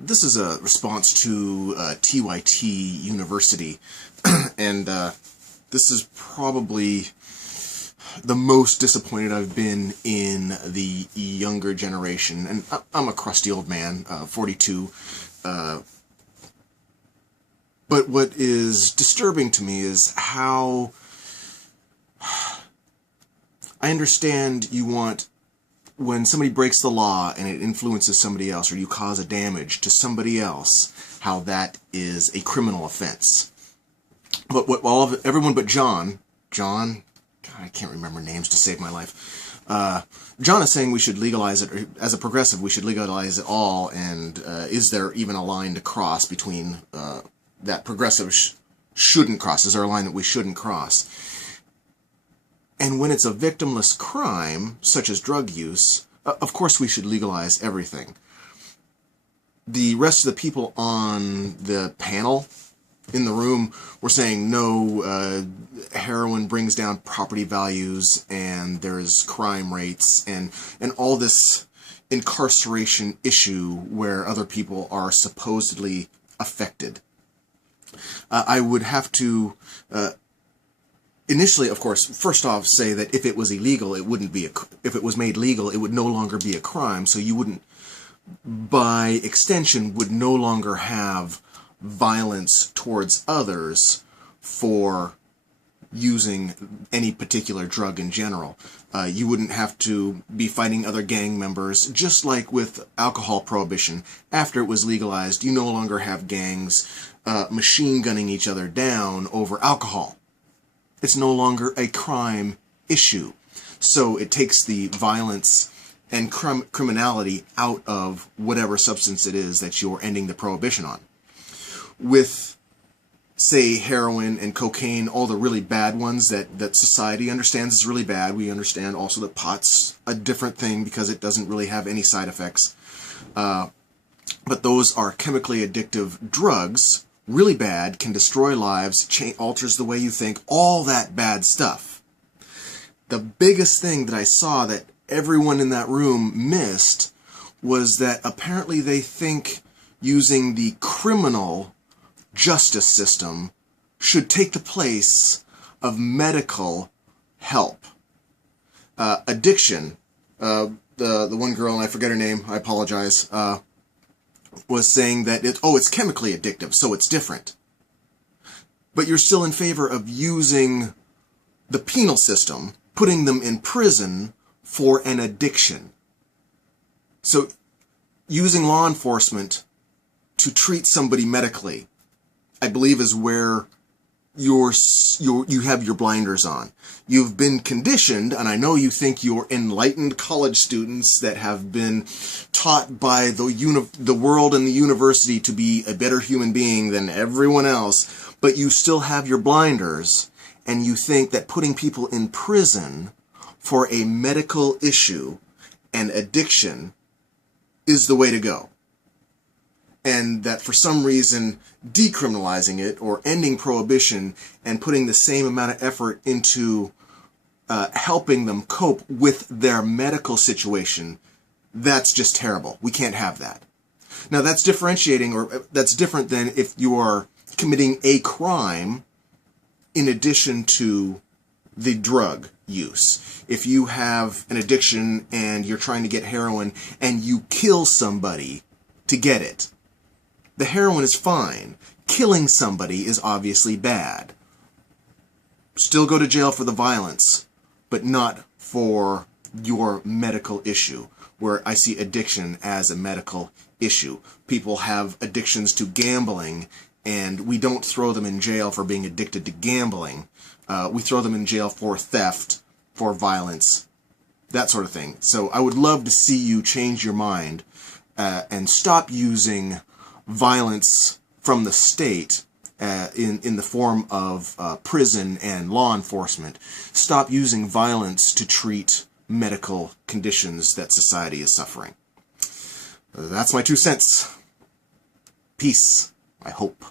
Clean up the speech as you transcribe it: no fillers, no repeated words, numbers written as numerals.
This is a response to TYT University, and this is probably the most disappointed I've been in the younger generation. And I'm a crusty old man, 42. But what is disturbing to me is how I understand you want, when somebody breaks the law and it influences somebody else, or you cause a damage to somebody else, how that is a criminal offense. But what everyone but John, God, I can't remember names to save my life. John is saying we should legalize it, or as a progressive, we should legalize it all, and is there even a line to cross between that progressive shouldn't cross? Is there a line that we shouldn't cross? And when it's a victimless crime, such as drug use, of course we should legalize everything. The rest of the people on the panel in the room were saying, no, heroin brings down property values, and there's crime rates, and all this incarceration issue where other people are supposedly affected. I would have to... initially, of course, first off, say that if it was illegal, it wouldn't be if it was made legal, it would no longer be a crime. So you wouldn't, by extension, would no longer have violence towards others for using any particular drug in general. You wouldn't have to be fighting other gang members, just like with alcohol prohibition. After it was legalized, you no longer have gangs machine gunning each other down over alcohol. It's no longer a crime issue. So it takes the violence and criminality out of whatever substance it is that you're ending the prohibition on. With, say, heroin and cocaine, all the really bad ones that society understands is really bad. We understand also that pot's a different thing because it doesn't really have any side effects. But those are chemically addictive drugs. Really bad, can destroy lives, alters the way you think, all that bad stuff. The biggest thing that I saw that everyone in that room missed was that apparently they think using the criminal justice system should take the place of medical help. Addiction, the one girl, and I forget her name, I apologize, was saying that it's chemically addictive, so it's different. But you're still in favor of using the penal system, putting them in prison for an addiction. So using law enforcement to treat somebody medically, I believe, is where you have your blinders on. You've been conditioned, and I know you think you're enlightened college students that have been taught by the world and the university to be a better human being than everyone else, but you still have your blinders, and you think that putting people in prison for a medical issue and addiction is the way to go. And that for some reason, decriminalizing it or ending prohibition and putting the same amount of effort into helping them cope with their medical situation, that's just terrible. We can't have that. Now that's differentiating, or that's different than if you are committing a crime in addition to the drug use. If you have an addiction and you're trying to get heroin and you kill somebody to get it, the heroin is fine. Killing somebody is obviously bad. Still go to jail for the violence, but not for your medical issue, where I see addiction as a medical issue. People have addictions to gambling, and we don't throw them in jail for being addicted to gambling. We throw them in jail for theft, for violence, that sort of thing. So I would love to see you change your mind and stop using violence from the state in the form of prison and law enforcement. Stop using violence to treat medical conditions that society is suffering. That's my 2 cents. Peace, I hope.